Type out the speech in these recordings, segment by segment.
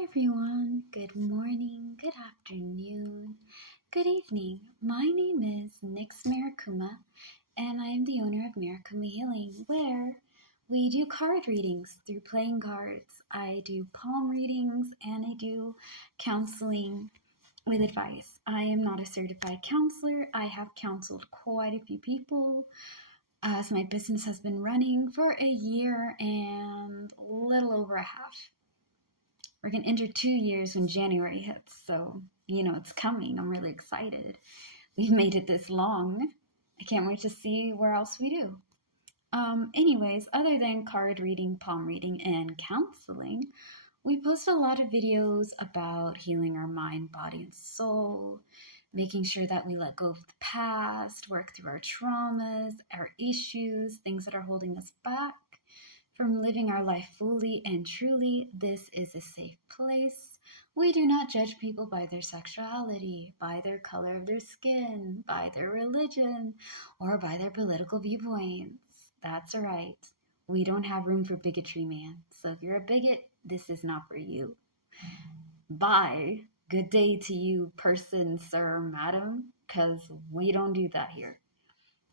Hi everyone, good morning, good afternoon, good evening. My name is Nix Marikuma and I am the owner of Marikuma Healing, where we do card readings through playing cards. I do palm readings and I do counseling with advice. I am not a certified counselor. I have counseled quite a few people as my business has been running for a year and a little over a half. We're going to enter 2 years when January hits. So, it's coming. I'm really excited. We've made it this long. I can't wait to see where else we do. Anyways, other than card reading, palm reading, and counseling, we post a lot of videos about healing our mind, body, and soul, making sure that we let go of the past, work through our traumas, our issues, things that are holding us back from living our life fully and truly. This is a safe place. We do not judge people by their sexuality, by their color of their skin, by their religion, or by their political viewpoints. That's right. We don't have room for bigotry, man. So if you're a bigot, this is not for you. Bye. Good day to you, person, sir, madam, because we don't do that here.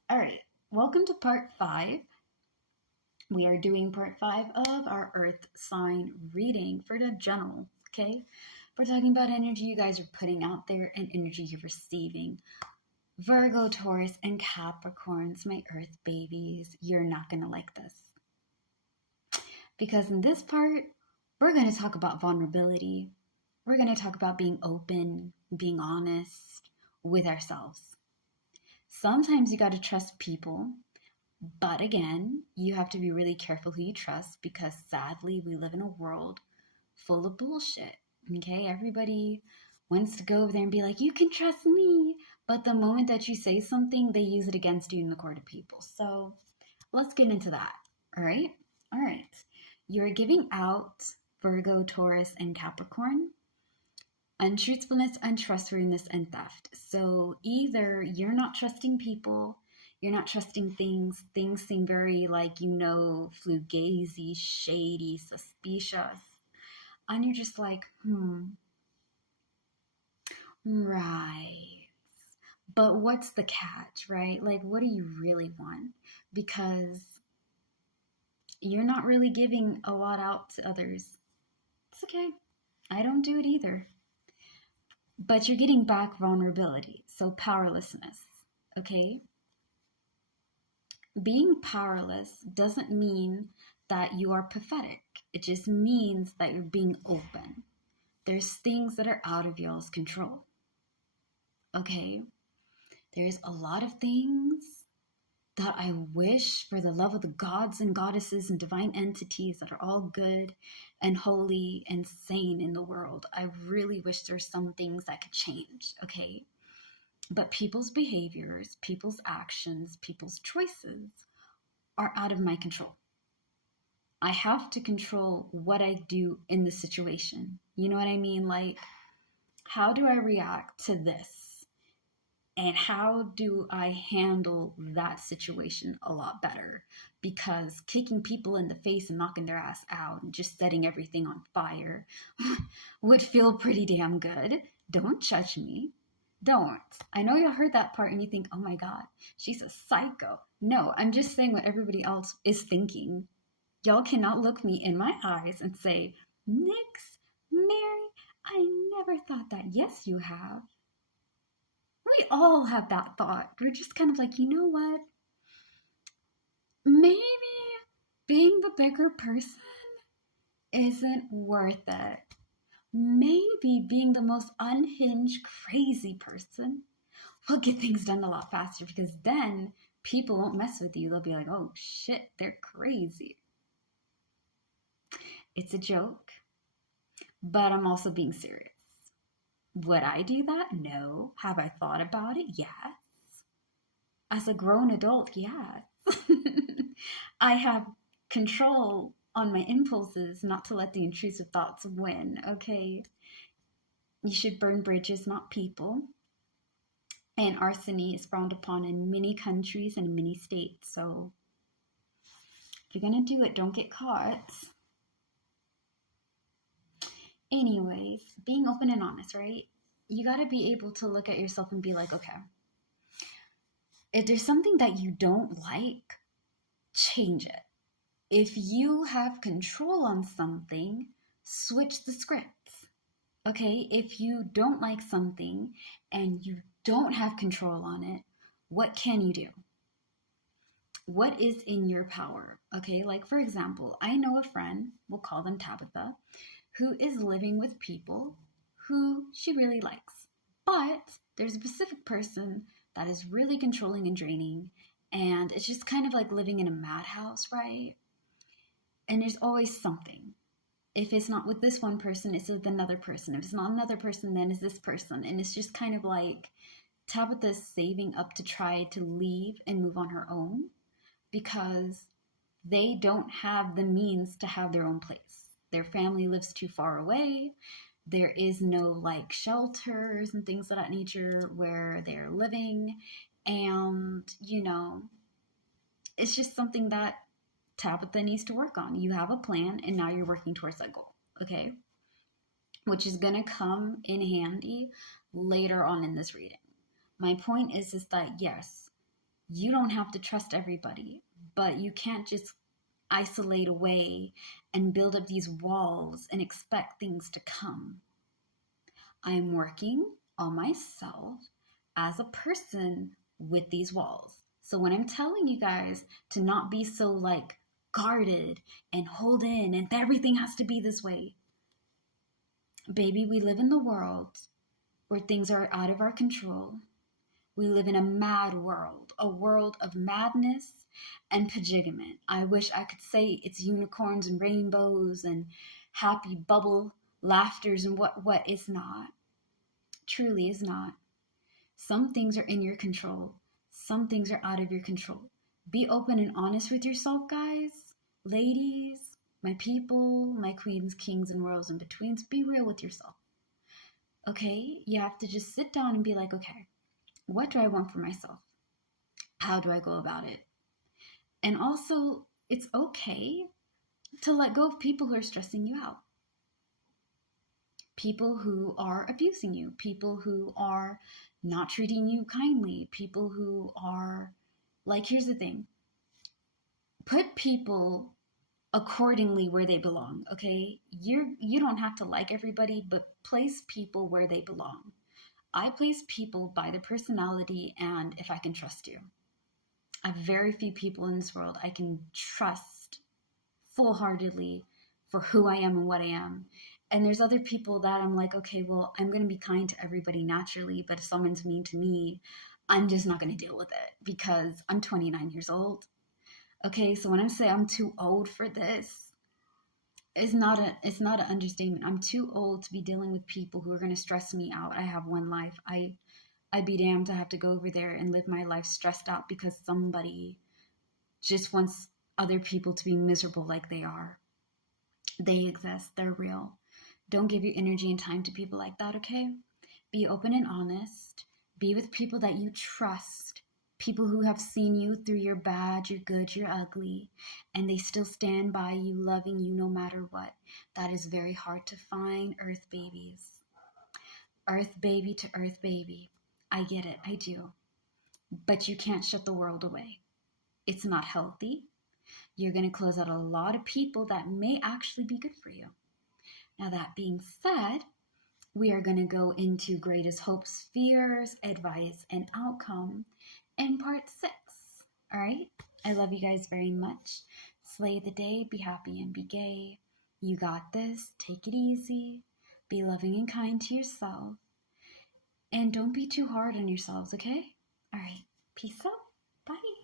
All right. Welcome to part 5. We are doing part 5 of our Earth sign reading for the general, okay? We're talking about energy you guys are putting out there and energy you're receiving. Virgo, Taurus, and Capricorns, my Earth babies, you're not going to like this. Because in this part, we're going to talk about vulnerability. We're going to talk about being open, being honest with ourselves. Sometimes you got to trust people. But again, you have to be really careful who you trust because sadly, we live in a world full of bullshit. Okay, everybody wants to go over there and be like, you can trust me. But the moment that you say something, they use it against you in the court of people. So let's get into that. All right. You're giving out Virgo, Taurus, and Capricorn. Untruthfulness, untrustworthiness, and theft. So either you're not trusting people, you're not trusting things seem very fugazi, shady, suspicious, and you're just like, right. But what's the catch, right? Like, what do you really want? Because you're not really giving a lot out to others. It's okay. I don't do it either. But you're getting back vulnerability, so powerlessness, okay? Being powerless doesn't mean that you are pathetic. It just means that you're being open. There's things that are out of y'all's control, okay? There's a lot of things that I wish, for the love of the gods and goddesses and divine entities that are all good and holy and sane in the world, I really wish there's some things that could change, okay? But people's behaviors, people's actions, people's choices are out of my control. I have to control what I do in the situation. You know what I mean? Like, how do I react to this? And how do I handle that situation a lot better? Because kicking people in the face and knocking their ass out and just setting everything on fire would feel pretty damn good. Don't judge me. Don't. I know y'all heard that part and you think, oh my God, she's a psycho. No, I'm just saying what everybody else is thinking. Y'all cannot look me in my eyes and say, Nix, Mary, I never thought that. Yes, you have. We all have that thought. We're just kind of like, you know what? Maybe being the bigger person isn't worth it. Maybe being the most unhinged, crazy person will get things done a lot faster because then people won't mess with you. They'll be like, oh shit, they're crazy. It's a joke, but I'm also being serious. Would I do that? No. Have I thought about it? Yes. As a grown adult, yes. I have control on my impulses not to let the intrusive thoughts win, okay? You should burn bridges, not people. And larceny is frowned upon in many countries and many states, so if you're going to do it, don't get caught. Anyways, being open and honest, right? You got to be able to look at yourself and be like, okay, if there's something that you don't like, change it. If you have control on something, switch the scripts. Okay? If you don't like something and you don't have control on it, what can you do? What is in your power? Okay? Like, for example, I know a friend, we'll call them Tabitha, who is living with people who she really likes. But there's a specific person that is really controlling and draining, and it's just kind of like living in a madhouse, right? And there's always something. If it's not with this one person, it's with another person. If it's not another person, then it's this person. And it's just kind of like Tabitha's saving up to try to leave and move on her own because they don't have the means to have their own place. Their family lives too far away. There is no like shelters and things of that nature where they're living. And, it's just something that Tabitha needs to work on. You have a plan and now you're working towards that goal, okay? Which is going to come in handy later on in this reading. My point is that, yes, you don't have to trust everybody, but you can't just isolate away and build up these walls and expect things to come. I'm working on myself as a person with these walls. So when I'm telling you guys to not be so like guarded and hold in and everything has to be this way, baby, we live in the world where things are out of our control. We live in a mad world, a world of madness and predicament. I wish I could say it's unicorns and rainbows and happy bubble laughters and what is not. Truly is not. Some things are in your control. Some things are out of your control. Be open and honest with yourself, guys. Ladies, my people, my queens, kings, and royals in betweens. Be real with yourself. Okay? You have to just sit down and be like, okay, what do I want for myself? How do I go about it? And also, it's okay to let go of people who are stressing you out. People who are abusing you. People who are not treating you kindly. People who are, like, here's the thing. Put people accordingly where they belong, okay? You don't have to like everybody, but place people where they belong. I place people by their personality and if I can trust you. I have very few people in this world I can trust full-heartedly for who I am and what I am. And there's other people that I'm like, okay, well, I'm going to be kind to everybody naturally, but if someone's mean to me, I'm just not going to deal with it because I'm 29 years old. Okay, so when I say I'm too old for this, it's not an understatement. I'm too old to be dealing with people who are going to stress me out. I have one life. I'd be damned to have to go over there and live my life stressed out because somebody just wants other people to be miserable like they are. They exist. They're real. Don't give your energy and time to people like that, okay? Be open and honest. Be with people that you trust. People who have seen you through your bad, your good, your ugly, and they still stand by you, loving you no matter what. That is very hard to find, earth babies. Earth baby to earth baby. I get it, I do. But you can't shut the world away. It's not healthy. You're going to close out a lot of people that may actually be good for you. Now, that being said, we are going to go into greatest hopes, fears, advice, and outcome in part 6. All right? I love you guys very much. Slay the day, be happy and be gay. You got this. Take it easy. Be loving and kind to yourself. And don't be too hard on yourselves, okay? All right. Peace out. Bye.